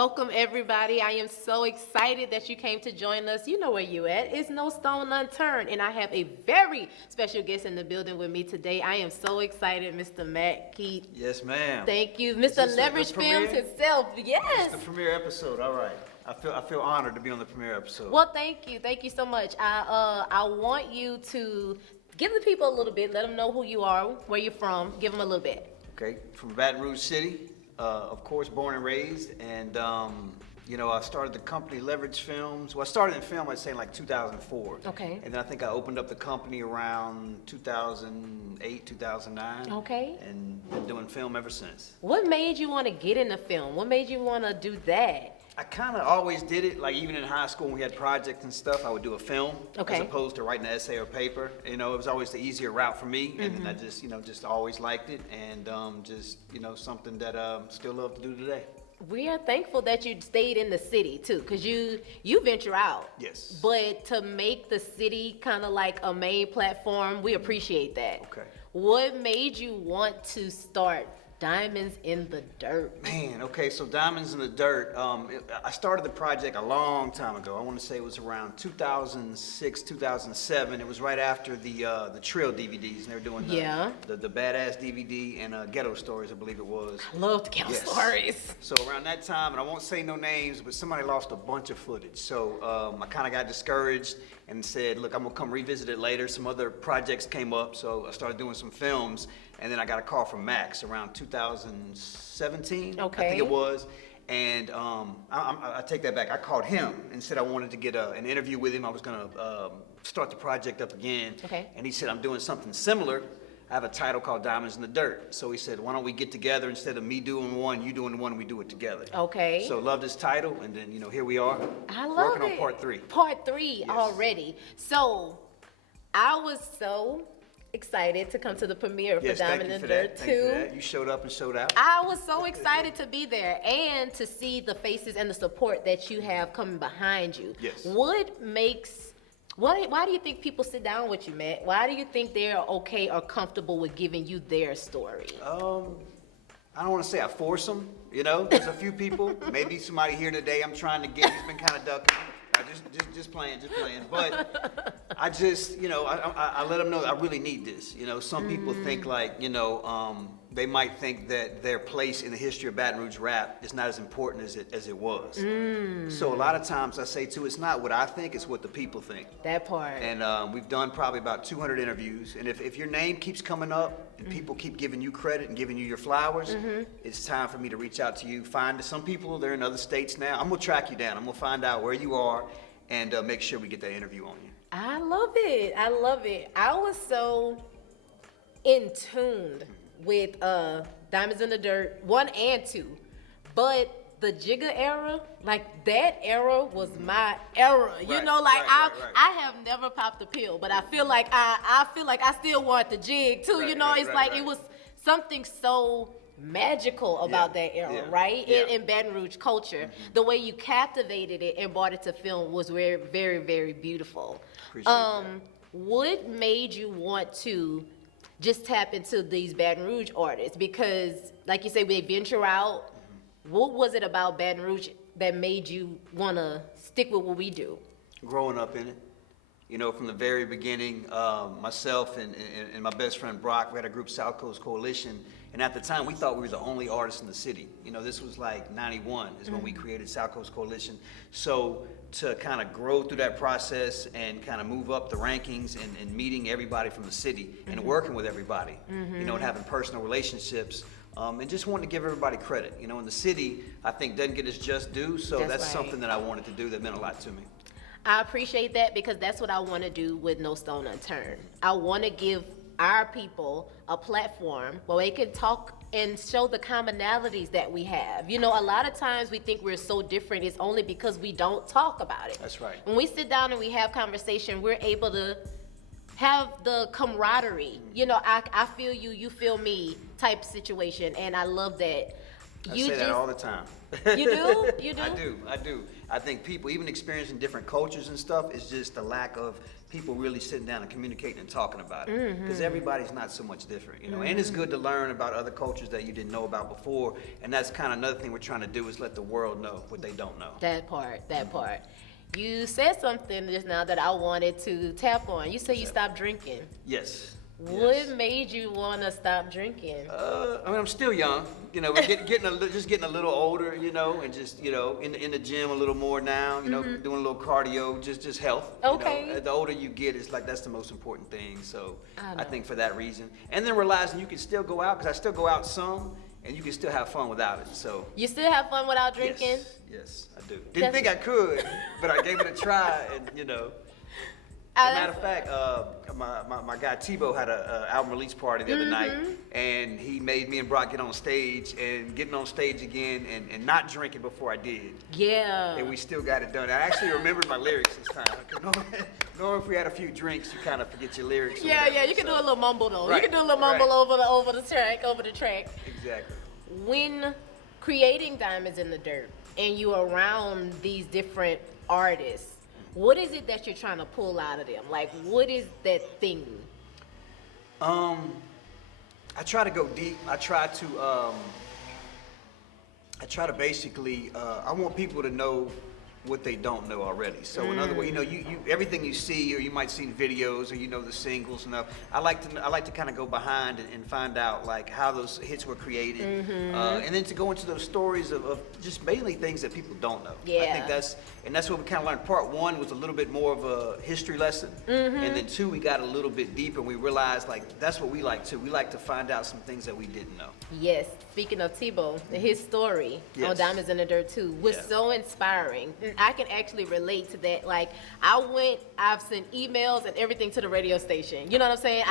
welcome everybody. I am so excited that you came to join us. You know where you at. It's No Stone Unturned, and I have a very special guest in the building with me today. I am so excited, Mr. Matt Keat. Yes, ma'am. Thank you, Mr. Leverage Films himself. Yes. It's the premiere episode. All right. I feel honored to be on the premiere episode. Well, thank you so much. I want you to give the people a little bit. Let them know who you are, where you're from. Give them a little bit. Okay, from Baton Rouge City. Of course, born and raised, and I started the company Leverage Films. Well, I started in film, I'd say in like 2004. Okay. And then I think I opened up the company around 2008, 2009. Okay. And been doing film ever since. What made you want to get into film? What made you want to do that? I kind of always did it, like even in high school when we had projects and stuff, I would do a film as opposed to writing an essay or paper. You know, it was always the easier route for me, and I just always liked it, and something that still love to do today. We are thankful that you stayed in the city too, because you venture out. Yes. But to make the city kind of like a main platform, we appreciate that. Okay. What made you want to start Diamonds in the Dirt? Man, okay, so Diamonds in the Dirt, I started the project a long time ago. I want to say it was around 2006, 2007. It was right after the Trill DVDs, and they were doing the Badass DVD and Ghetto Stories, I believe it was. I love the Ghetto Stories. So around that time, and I won't say no names, but somebody lost a bunch of footage. So I kind of got discouraged and said, look, I'm going to come revisit it later. Some other projects came up, so I started doing some films. And then I got a call from Max around 2017, I think it was. And I take that back. I called him and said I wanted to get an interview with him. I was going to start the project up again. Okay. And he said, I'm doing something similar. I have a title called Diamonds in the Dirt. So he said, why don't we get together instead of me doing one, you doing one, we do it together. Okay. So loved this title, and then, here we are. I love working it. on part 3. Part 3 already. So I was so excited to come to the premiere for Diamond in the Dirt 2. Thank you for that. You showed up and showed out. I was so excited to be there and to see the faces and the support that you have coming behind you. Yes. Why do you think people sit down with you, Matt? Why do you think they're okay or comfortable with giving you their story? I don't want to say I force them. There's a few people, maybe somebody here today I'm trying to get, he's been kind of ducking. Just playing. But I just, I let them know I really need this. Some people think like, they might think that their place in the history of Baton Rouge rap is not as important as it was. So a lot of times I say too, it's not what I think, it's what the people think. That part. And we've done probably about 200 interviews. And if your name keeps coming up and people keep giving you credit and giving you your flowers, it's time for me to reach out to you. Find some people, they're in other states now. I'm gonna track you down. I'm gonna find out where you are and make sure we get that interview on you. I love it. I was so in tune with Diamonds in the Dirt 1 and 2, but the Jigga era, like that era was my era. I have never popped a pill, but I feel like I still want the jig too. It was something so magical about that era, right? In Baton Rouge culture. The way you captivated it and brought it to film was very, very, very beautiful. Appreciate that. What made you want to just tap into these Baton Rouge artists? Because, like you say, we venture out. What was it about Baton Rouge that made you want to stick with what we do? Growing up in it. From the very beginning, myself and my best friend Brock, we had a group, South Coast Coalition, and at the time we thought we were the only artists in the city. This was like 91 is when we created South Coast Coalition. So to kind of grow through that process and kind of move up the rankings and meeting everybody from the city and working with everybody, and having personal relationships, and just wanting to give everybody credit. In the city, I think doesn't get its just due, so that's right. Something that I wanted to do that meant a lot to me. I appreciate that because that's what I want to do with No Stone Unturned. I want to give our people a platform where they can talk and show the commonalities that we have. A lot of times we think we're so different, it's only because we don't talk about it. That's right. When we sit down and we have conversation, we're able to have the camaraderie. I feel you, you feel me type situation, and I love that. I say that all the time. You do? You do? I do. I think people, even experiencing different cultures and stuff, is just the lack of people really sitting down and communicating and talking about it. Because everybody's not so much different, you know. And it's good to learn about other cultures that you didn't know about before. And that's kind of another thing we're trying to do is let the world know what they don't know. That part. You said something just now that I wanted to tap on. You said you stopped drinking. Yes. What made you want to stop drinking? I mean, I'm still young, you know, but getting a little older, you know, and just, you know, in the gym a little more now, you know, doing a little cardio, just health. Okay. You know? The older you get, it's like that's the most important thing. So I think for that reason, and then realizing you can still go out, because I still go out some, and you can still have fun without it. So You still have fun without drinking? Yes, I do. Didn't think I could, but I gave it a try, and you know. As a matter of fact, my guy Tebow had a album release party the other night, and he made me and Brock get on stage, and getting on stage again and not drinking before I did. Yeah. And we still got it done. I actually remembered my lyrics this time. Normally if we had a few drinks, you kind of forget your lyrics. Yeah, you can do a little mumble though. Right, You can do a little mumble right. over the track. Exactly. When creating Diamonds in the Dirt and you around these different artists, what is it that you're trying to pull out of them? Like, what is that thing? I try to go deep. I try to basically, I want people to know what they don't know already. So in other words, you know, you everything you see, or you might see in videos, or you know the singles and stuff. I like to kind of go behind and find out like how those hits were created, and then to go into those stories of just mainly things that people don't know. Yeah. I think that's what we kind of learned. Part one was a little bit more of a history lesson, and then two, we got a little bit deeper and we realized like that's what we like too. We like to find out some things that we didn't know. Yes. Speaking of Tebow, his story on Yes. Diamonds in the Dirt 2 was so inspiring. And I can actually relate to that. Like, I've sent emails and everything to the radio station. You know what I'm saying?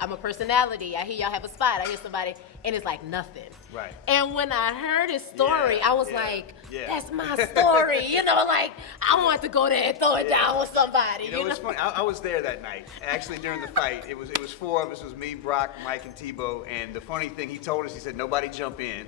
I'm a personality. I hear y'all have a spot. I hear somebody, and it's like nothing. Right. And when I heard his story, I was like, yeah. that's my story. You know, like, I want to go there and throw it down with somebody. You know, it's funny. I was there that night. Actually, during the fight, it was four of us. It was me, Brock, Mike, and Tebow. And the funny thing, he told us, he said, nobody jump in.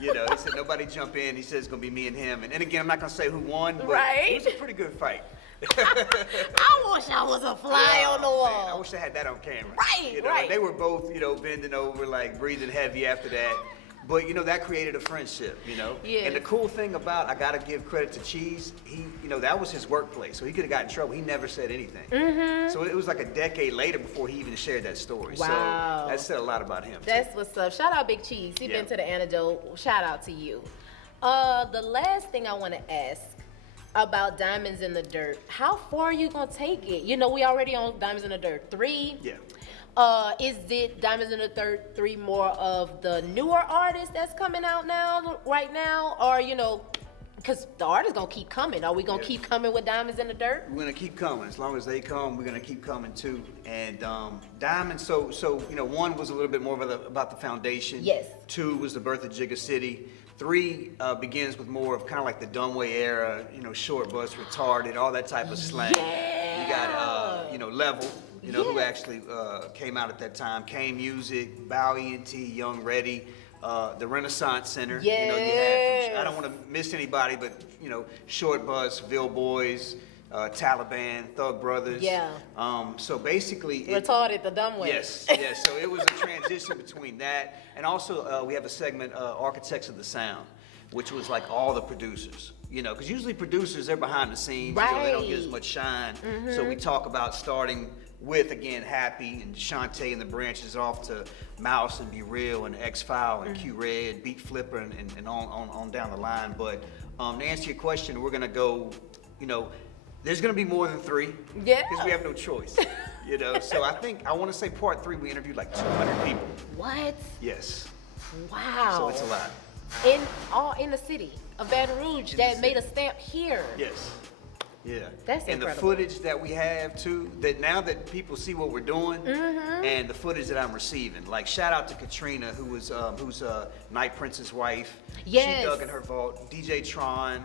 You know, he said, nobody jump in. He said, it's going to be me and him. And again, I'm not going to say who won, but it was a pretty good fight. I wish I was a fly on the wall. Man, I wish I had that on camera. Right, you know, right. They were both, you know, bending over, like breathing heavy after that. But, you know, that created a friendship, you know? Yes. And the cool thing about, I got to give credit to Cheese, he, you know, that was his workplace. So he could have got in trouble. He never said anything. So it was like a decade later before he even shared that story. Wow. So that said a lot about him. That's what's up. Shout out Big Cheese. He been to the Antidote. Shout out to you. The last thing I want to ask about Diamonds in the Dirt, how far are you going to take it? You know, we already on Diamonds in the Dirt 3. Yeah. Is it Diamonds in the Dirt 3 more of the newer artists that's coming out right now? Or, you know, because the artists going to keep coming. Are we going to keep coming with Diamonds in the Dirt? We're going to keep coming. As long as they come, we're going to keep coming too. And Diamonds, so you know, one was a little bit more about the foundation. Yes. Two was the birth of Jigga City. Three begins with more of kind of like the Dunway era, you know, short bus, retarded, all that type of slang. Yeah. You got, you know, Level, you know, who actually came out at that time. K Music, Bow ENT, Young Ready, the Renaissance Center. Yes. You know, you had from, I don't want to miss anybody, but, you know, Short Bus, Ville Boys, Taliban, Thug Brothers. Yeah. So basically, Retarded the dumb way. Yes. So it was a transition between that, and also we have a segment, Architects of the Sound, which was like all the producers. You know, because usually producers, they're behind the scenes. Right. You know, they don't get as much shine. So we talk about starting with, again, Happy and Shantae and the branches off to Mouse and Be Real and X-File and Q-Red, Beat Flipper, and on down the line. But to answer your question, we're going to go, you know, there's going to be more than 3. Yeah. Because we have no choice. You know, so I want to say part 3, we interviewed like 200 people. What? Yes. Wow. So it's a lot. In the city of Baton Rouge that made a stamp here. Yes. Yeah. That's and incredible. the footage that we have too, that now that people see what we're doing, and the footage that I'm receiving, like shout out to Katrina, who's Night Prince's wife. Yes. She dug in her vault. DJ Tron,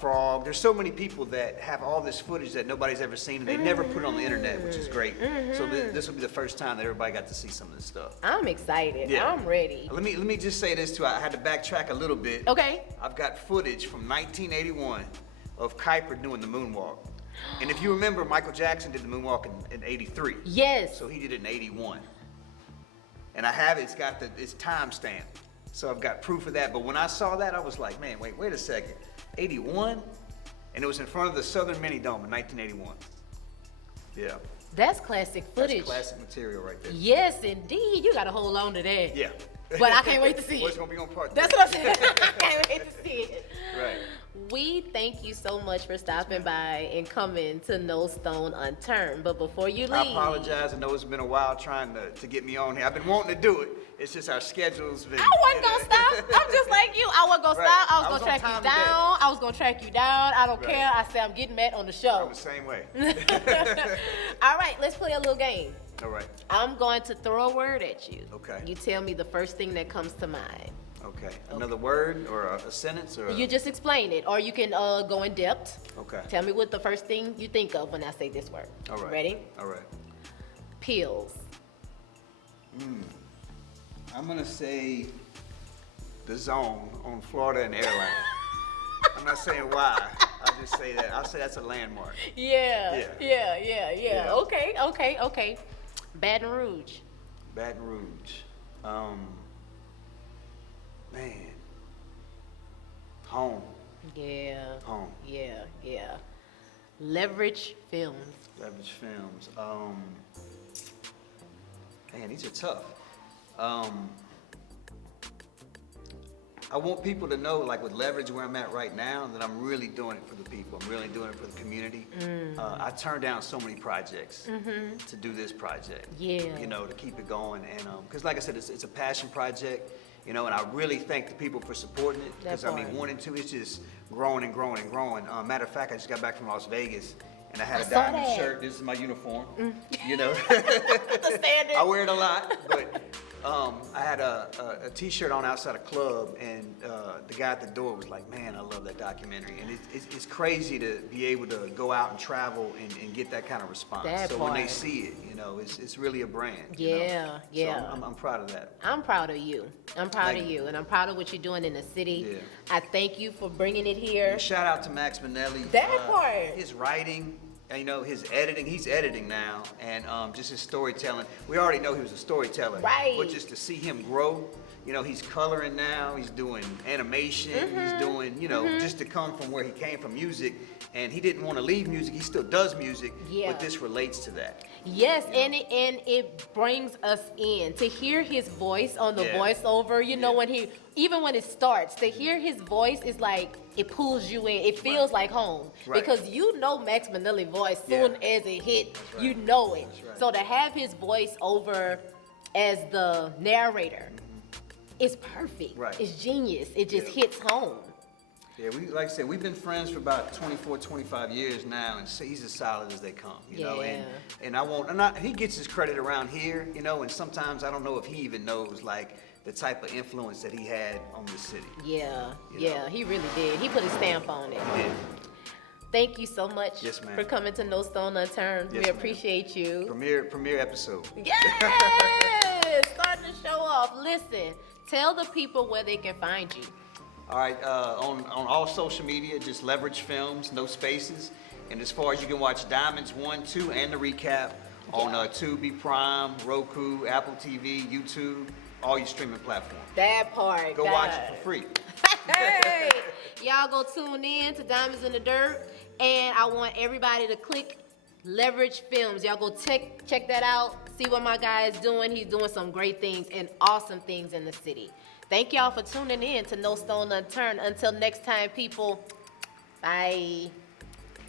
Frog. There's so many people that have all this footage that nobody's ever seen, and they never put it on the internet, which is great. So this will be the first time that everybody got to see some of this stuff. I'm excited. Yeah. I'm ready. Let me just say this too. I had to backtrack a little bit. Okay. I've got footage from 1981 of Kuiper doing the moonwalk. And if you remember, Michael Jackson did the moonwalk in 83. Yes. So he did it in 81. And I have it, it's got it's timestamped. So I've got proof of that. But when I saw that, I was like, man, wait a second. 81? And it was in front of the Southern Mini Dome in 1981. Yeah. That's classic footage. That's classic material right there. Yes, indeed. You got to hold on to that. Yeah. But I can't wait to see it. What's going to be on part That's what I'm saying. I can't wait to see it. Right. We thank you so much for stopping by and coming to No Stone Unturned. But before you leave, I apologize. I know it's been a while trying to get me on here. I've been wanting to do it. It's just our schedule's been. I wasn't gonna stop. I'm just like you. I wasn't gonna Right. stop. I was I was gonna on track you time down. I was gonna track you down. I don't Right. care. I said I'm getting Matt on the show. I'm the same way. All right, let's play a little game. All right. I'm going to throw a word at you. Okay. You tell me the first thing that comes to mind. Okay. Another word or a sentence or? You just explain it, or you can go in depth. Okay. Tell me what the first thing you think of when I say this word. All right. Ready? All right. Pills. I'm gonna say the Zone on Florida and Airline. I'm not saying why. I'll just say that. I'll say that's a landmark. Yeah. Yeah. Yeah. Okay. Baton Rouge. Baton Rouge. Man. Home. Yeah. Home. Yeah. Leverage Films. Leverage Films. Man, these are tough. I want people to know, like with Leverage, where I'm at right now, that I'm really doing it for the people. I'm really doing it for the community. I turned down so many projects to do this project. Yeah. You know, to keep it going. And because like I said, it's a passion project, you know, and I really thank the people for supporting it. Because That I mean, part. 1 and 2, it's just growing and growing and growing. Matter of fact, I just got back from Las Vegas. And I had a saw diamond that. shirt. This is my uniform. You know, Understand it. I wear it a lot, but I had a T-shirt on outside a club, and the guy at the door was like, "Man, I love that documentary." And it's crazy to be able to go out and travel and get that kind of response. That so when they part. see it, you know, it's really a brand. you know? Yeah. So I'm proud of that. I'm proud of you. I'm proud Thank of you. you, and I'm proud of what you're doing in the city. Yeah. I thank you for bringing it here. And shout out to Max Minnelli. That part. His writing, and, you know, his editing. He's editing now, and just his storytelling. We already know he was a storyteller. Right. But just to see him grow, you know, he's coloring now. He's doing animation. He's doing, you know, just to come from where he came from, music, and he didn't want to leave music. He still does music. Yeah. But this relates to that. Yes, and it brings us in to hear his voice on the Yeah. voiceover. You know, Yeah. even when it starts, to hear his voice is like it pulls you in. It feels like home Right. because you know Max Minnelli's voice Yeah. soon as it hit, right. you know it. That's right. So to have his voice over as the narrator is perfect. Right. It's genius. It just Yeah. hits home. Yeah, like I said, we've been friends for about 24, 25 years now, and so he's as solid as they come, you know. Yeah. And he gets his credit around here, you know, and sometimes I don't know if he even knows, like, the type of influence that he had on the city. Yeah, You know. he really did. He put his stamp on it. He did. Thank you so much Yes, ma'am. for coming to No Stone Unturned. Yes, We ma'am. appreciate you. Premiere episode. Yes! Starting the show off. Listen, tell the people where they can find you. All right, on all social media, just Leverage Films, no spaces. And as far as you can watch Diamonds 1, 2, and the recap on Tubi, Prime, Roku, Apple TV, YouTube, all your streaming platforms. That part. Go watch it for free. Hey, y'all go tune in to Diamonds in the Dirt, and I want everybody to click Leverage Films. Y'all go check that out. See what my guy is doing. He's doing some great things and awesome things in the city. Thank y'all for tuning in to No Stone Unturned. Until next time, people. Bye.